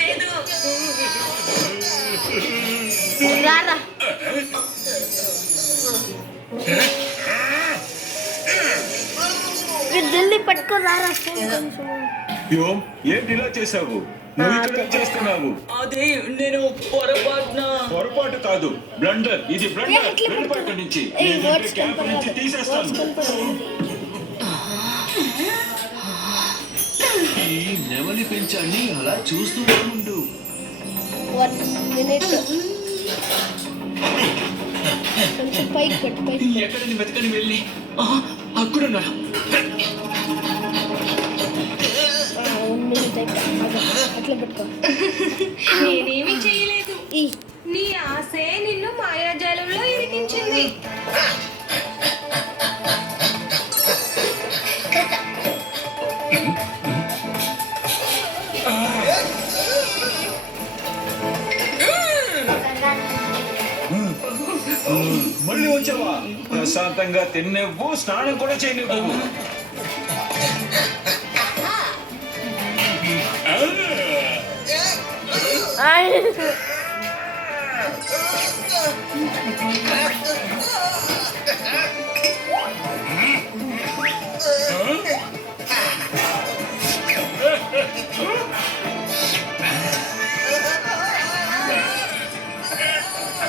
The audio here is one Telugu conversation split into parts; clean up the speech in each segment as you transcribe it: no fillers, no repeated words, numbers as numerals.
లేదు. రారా జల్దీ పట్టుకో రారా వ్యోమ్ ఏంటి ఇలా చేసావు? నువ్వు ఇక్కడ చేస్తున్నావు. అది నేను పొరపాటు కాదు, బ్లండర్. ఇది బ్లండర్. వెళ్ళిపోయి నుంచి క్యాంప్ నుంచి తీసేస్తాను. ఈ నెమలి పెంచాన్ని అలా చూస్తూ ఉండు. 1 minute కొంచెం పైకి పెట్టు పైకి ఎక్కడని వెతకని వెళ్ళి అక్కడున్నాడు. 1 minute అట్లా పెట్టుకో. నేనేమి చేయలేదు. ఈ నీ ఆశే నిన్ను మాయాజాలంలో ఇరికించింది. మళ్ళీ వచ్చావా? ప్రశాంతంగా తిన్నివ్వు, స్నానం కూడా చేయనివ్వు.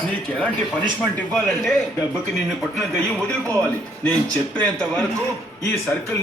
నీకు ఎలాంటి పనిష్మెంట్ ఇవ్వాలంటే దెబ్బకి నిన్ను కొట్టిన దెయ్యం వదిలిపోవాలి. నేను చెప్పేంత వరకు ఈ సర్కిల్